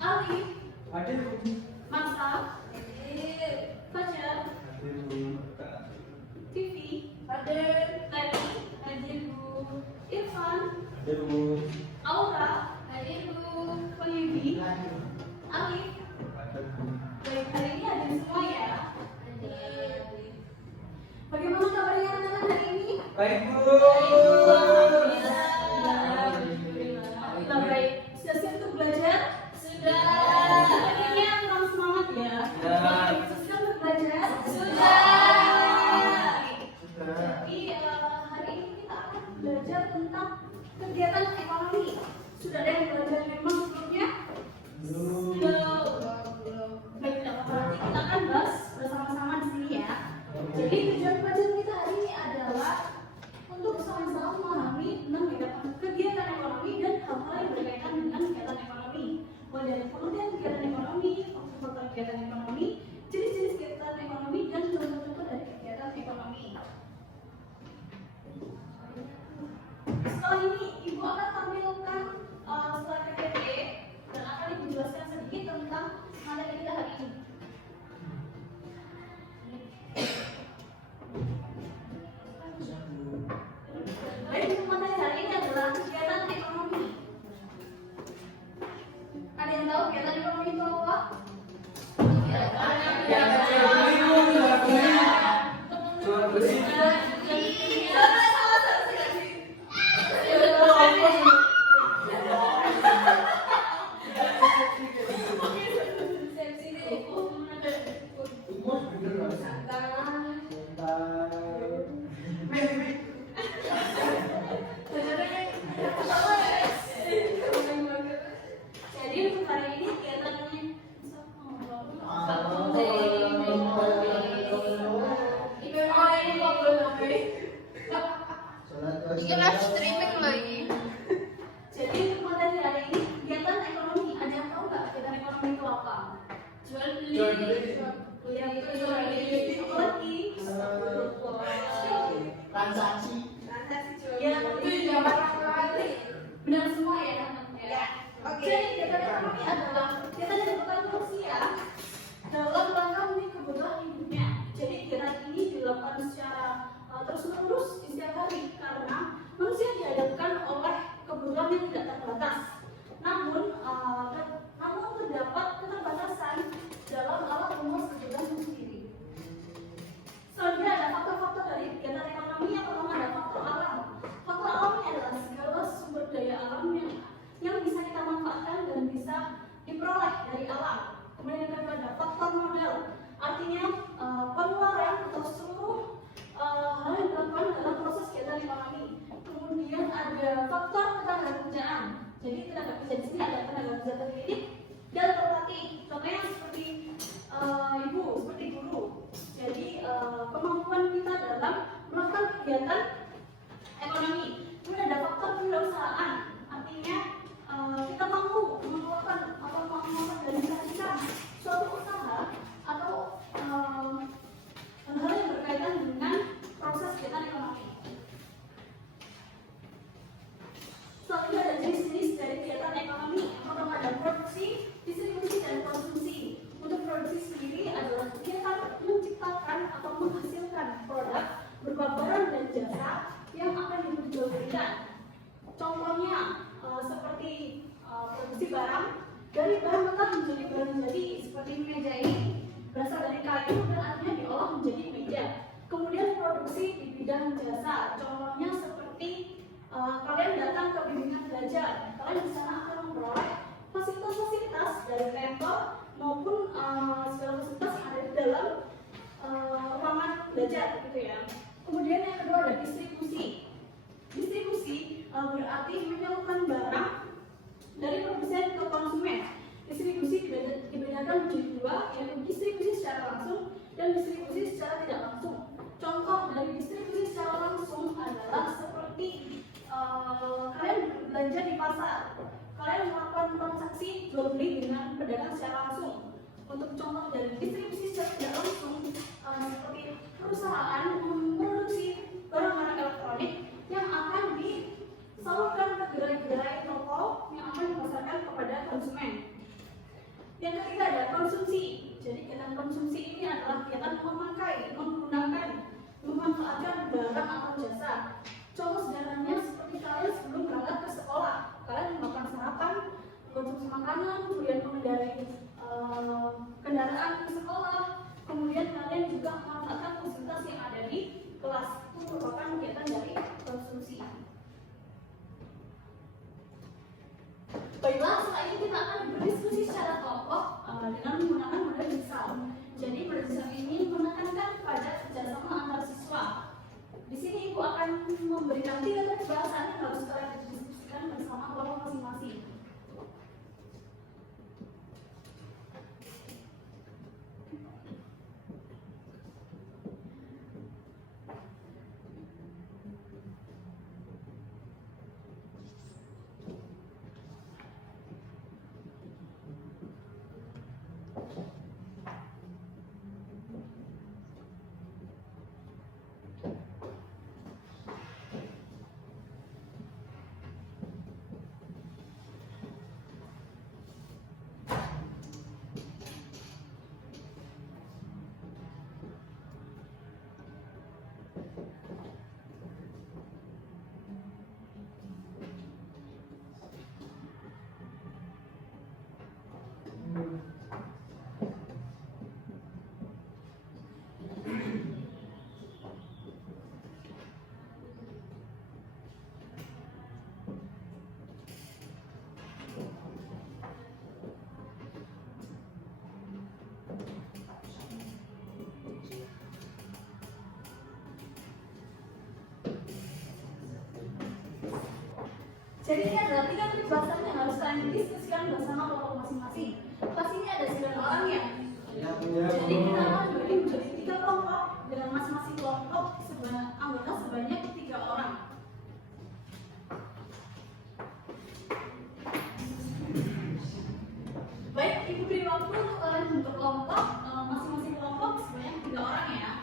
Alif, Hadir Bu. Masa, Fajar, TV, Hadir. Tadi, hadir Bu. Irfan, Hadir Bu. Aura, hadir Bu. Wahyudi, Alif. Baik, hari ini hadir semua ya. Bagaimana kabarnya anak-anak hari ini? Baik Bu. Alhamdulillah baik. Sudah siap untuk belajar? Sudah. Sepertinya kurang semangat ya. Sudah siap untuk belajar? Sudah. Jadi hari ini kita akan belajar tentang kegiatan ekonomi. Sudah ada yang belajar memang sebelumnya? Belum. Baik, tidak apa-apa. Nanti kita akan bahas bersama-sama di sini ya. Jadi tujuan pelajaran kita hari ini adalah untuk sama-sama memahami tentang kegiatan ekonomi dan hal-hal yang berkaitan dengan kegiatan ekonomi. Mulai dari pengertian kegiatan ekonomi, faktor kegiatan ekonomi, jenis-jenis kegiatan ekonomi, dan contoh-contoh dari kegiatan ekonomi. Setelah ini, Ibu akan tampilkan slide PPT dan akan Ibu jelaskan sedikit tentang materi kita hari ini. Baik, materi hari ini adalah kegiatan ekonomi. Ada yang tahu kegiatan ekonomi itu apa? Suara bersih. Jadi untuk hari ini kegiatannya Ini live streaming lagi. Jadi untuk materi hari ini kegiatan ekonomi, ada yang tahu nggak kegiatan ekonomi itu apa? Jual beli, apa lagi? Transaksi. Ya, itu benar semua ya. Jadi kegiatan ekonomi adalah kegiatan yang dilakukan manusia dalam rangka memenuhi kebutuhan hidupnya. Jadi kegiatan ini dilakukan secara terus-menerus di setiap hari karena manusia dihadapkan oleh kebutuhan yang tidak terbatas. Namun terdapat keterbatasan dalam alat rumus kebutuhan itu sendiri. Selanjutnya ada faktor-faktor dari kegiatan ekonomi. Yang pertama ada faktor alam. Faktor alam ini adalah segala sumber daya alam yang bisa kita manfaatkan dan bisa diperoleh dari alam. Kemudian yang kedua ada faktor modal. Artinya pengeluaran atau seluruh hal yang dilakukan dalam proses kegiatan ekonomi. Kemudian ada faktor ketenagakerjaan. Jadi tenaga kerja di sini ada tenaga kerja terdidik dan terlatih. Contohnya seperti ibu, seperti guru. Jadi kemampuan kita dalam melakukan kegiatan ekonomi. Kemudian ada faktor kewirausahaan. Artinya kita mampu melakukan atau mengorganisasikan suatu usaha atau hal-hal yang berkaitan dengan proses kegiatan ekonomi. Selanjutnya ada jenis-jenis dari kegiatan ekonomi. Yang pertama ada produksi, distribusi, dan konsumsi. Untuk produksi sendiri adalah kegiatan menciptakan atau menghasilkan produk berupa barang dan jasa yang akan diperjualbelikan. Contohnya seperti produksi barang dari bahan mentah menjadi barang jadi, seperti meja ini berasal dari kayu dan akhirnya diolah menjadi meja. Kemudian produksi di bidang jasa, contohnya seperti kalian datang ke bimbingan belajar, kalian di sana akan memperoleh fasilitas-fasilitas dari kantor maupun segala fasilitas yang ada di dalam ruangan belajar, gitu ya. Kemudian yang kedua ada distribusi. Distribusi berarti menyalurkan barang dari produsen ke konsumen. Distribusi dibedakan menjadi dua, yaitu distribusi secara langsung dan distribusi secara tidak langsung. Contoh dari distribusi secara langsung adalah seperti kalian belanja di pasar, kalian melakukan transaksi jual beli dengan pedagang secara langsung. Untuk contoh dari distribusi secara tidak langsung seperti perusahaan memproduksi barang-barang elektronik yang akan disalurkan ke gerai-gerai toko yang akan dipasarkan kepada konsumsi ini adalah kegiatan memakai, menggunakan, memanfaatkan barang atau jasa. Contoh sederhananya seperti kalian sebelum berangkat ke sekolah, kalian melakukan sarapan, konsumsi makanan, kemudian mengendarai kendaraan ke sekolah, kemudian kalian juga memanfaatkan fasilitas yang ada di kelas. Itu merupakan kegiatan dari konsumsi. Baiklah, setelah ini kita akan berdiskusi secara kelompok dengan menggunakan model misal. Jadi model misal ini menekankan pada kerjasama antar siswa. Di sini ibu akan memberikan 3 topik bahasan yang harus kalian diskusikan bersama kelompok masing-masing. Jadi ini adalah 3 topik bahasan yang harus kalian diskusikan bersama kelompok masing-masing. Pas ini ada 9 orang ya. Jadi kita akan bagi menjadi 3 kelompok dengan masing-masing kelompok anggota sebanyak 3 orang. Baik, ibu beri waktu untuk kalian bentuk kelompok, masing-masing kelompok sebanyak 3 orang ya.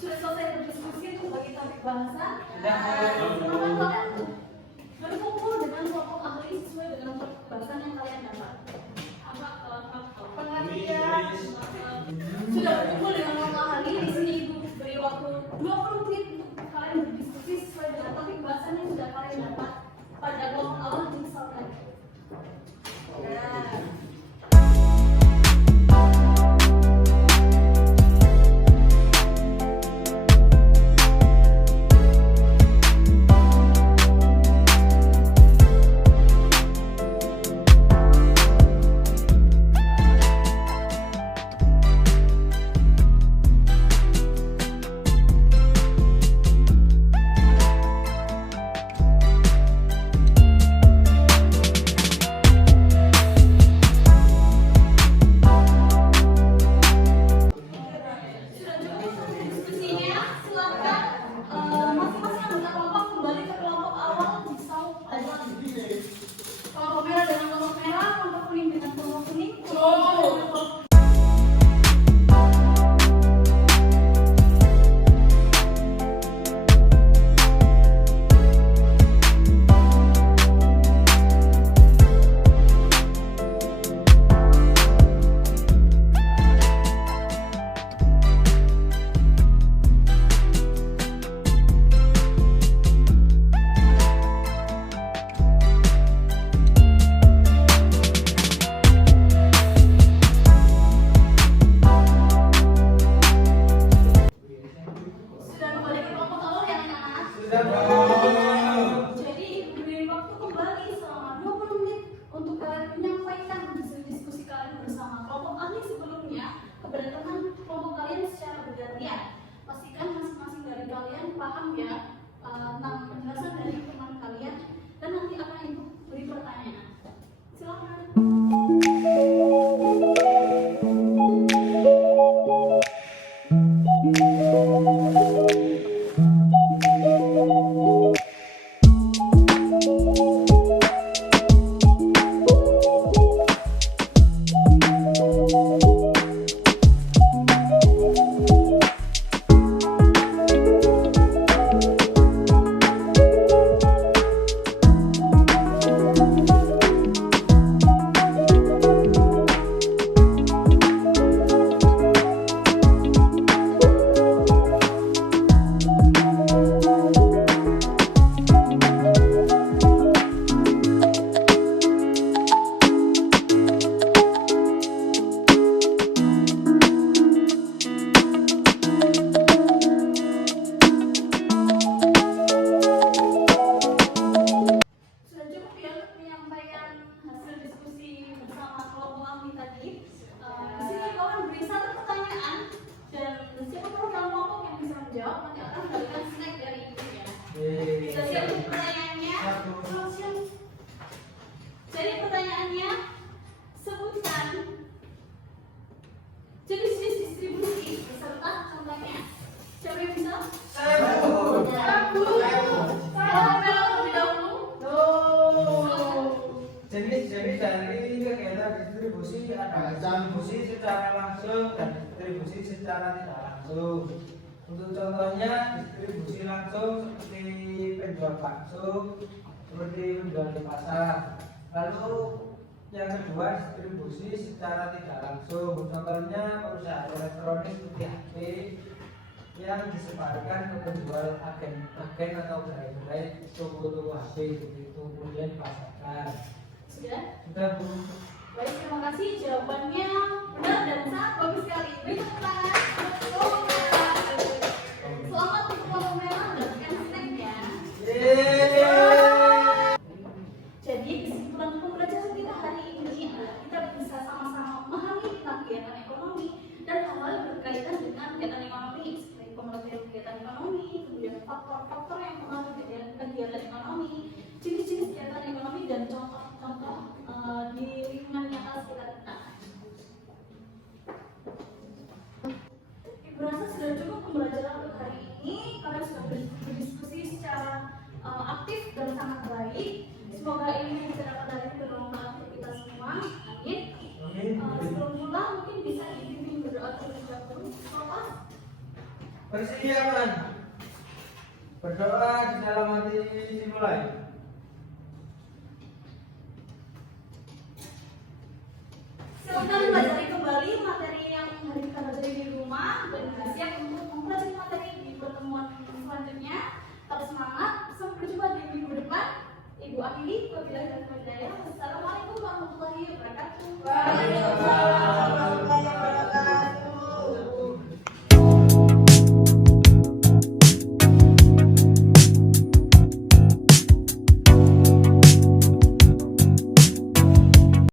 Sudah selesai berdiskusi untuk bagi topik bahasan. Silakan kalian berkumpul dengan kelompok ahli sesuai dengan topik bahasan yang kalian dapat. Pengertian sudah berkumpul dengan kelompok ahli. Di sini ibu beri waktu 20 menit untuk kalian berdiskusi sesuai dengan topik bahasan yang sudah kalian dapat pada kelompok awal misalkan. dari kegiatan distribusi ada distribusi secara langsung dan distribusi secara tidak langsung. Untuk contohnya distribusi langsung seperti penjual bakso, seperti penjual di pasar. Lalu yang kedua distribusi secara tidak langsung. Contohnya perusahaan elektronik seperti HP yang disebarkan ke penjual agen atau gerai-gerai toko-toko HP begitu, kemudian dipasarkan. Sudah Bu. Baik, terima kasih jawabannya benar dan sangat bagus sekali. Beri tepuk tangan. Selamat untuk kelompok merah mendapatkan snacknya. Jadi kesimpulan pembelajaran kita hari ini adalah kita bisa sama-sama memahami tentang kegiatan ekonomi dan hal-hal berkaitan dengan kegiatan ekonomi seperti pengertian kegiatan ekonomi, kemudian faktor-faktor yang mengaruhi kegiatan ekonomi, jenis-jenis kegiatan ekonomi dan contoh-contoh di lingkungan nyata sekitar kita. Ibu rasa sudah cukup pembelajaran untuk hari ini. Kalian sudah berdiskusi secara aktif dan sangat baik. Semoga ini bisa dapat dari bermanfaat untuk kita semua. Amin. Sebelum pulang mungkin bisa dibimbing berdoa terlebih dahulu. Bapak. Persiapan. Berdoa di dalam hati dimulai. Silakan pelajari kembali materi yang hari kita pelajari di rumah dan siap untuk mempelajari materi di pertemuan selanjutnya. Tetap semangat. Sampai berjumpa di minggu depan. Ibu akhiri. Wabillahi taufiq wal hidayah. Wassalamualaikum warahmatullahi wabarakatuh.